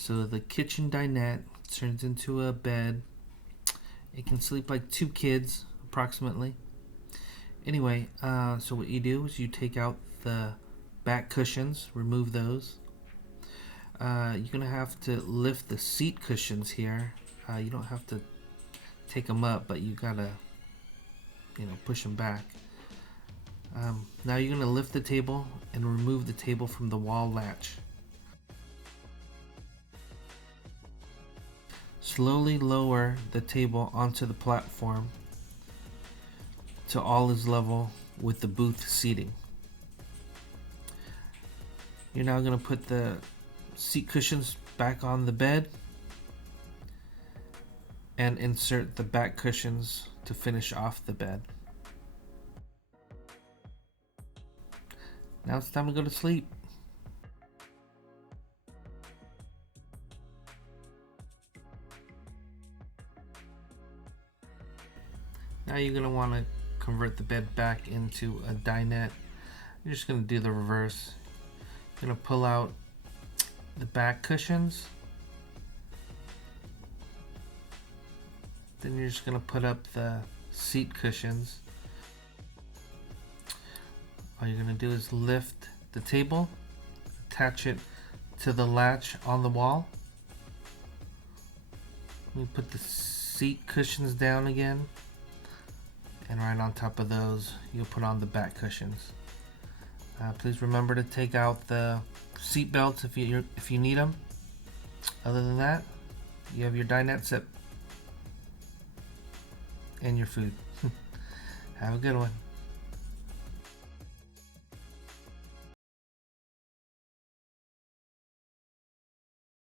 So the kitchen dinette turns into a bed. It can sleep like 2 kids approximately. Anyway, so what you do is you take out the back cushions, remove those. You're gonna have to lift the seat cushions here. You don't have to take them up, but you gotta, push them back. Now you're gonna lift the table and remove the table from the wall latch. Slowly lower the table onto the platform till all is level with the booth seating. You're now going to put the seat cushions back on the bed and insert the back cushions to finish off the bed. Now it's time to go to sleep. Now you're going to want to convert the bed back into a dinette. You're just going to do the reverse. You're going to pull out the back cushions. Then you're just going to put up the seat cushions. All you're going to do is lift the table, attach it to the latch on the wall. You put the seat cushions down again, and right on top of those you'll put on the back cushions. Please remember to take out the seat belts if you need them. Other than that, you have your dinette set and your food. Have a good one.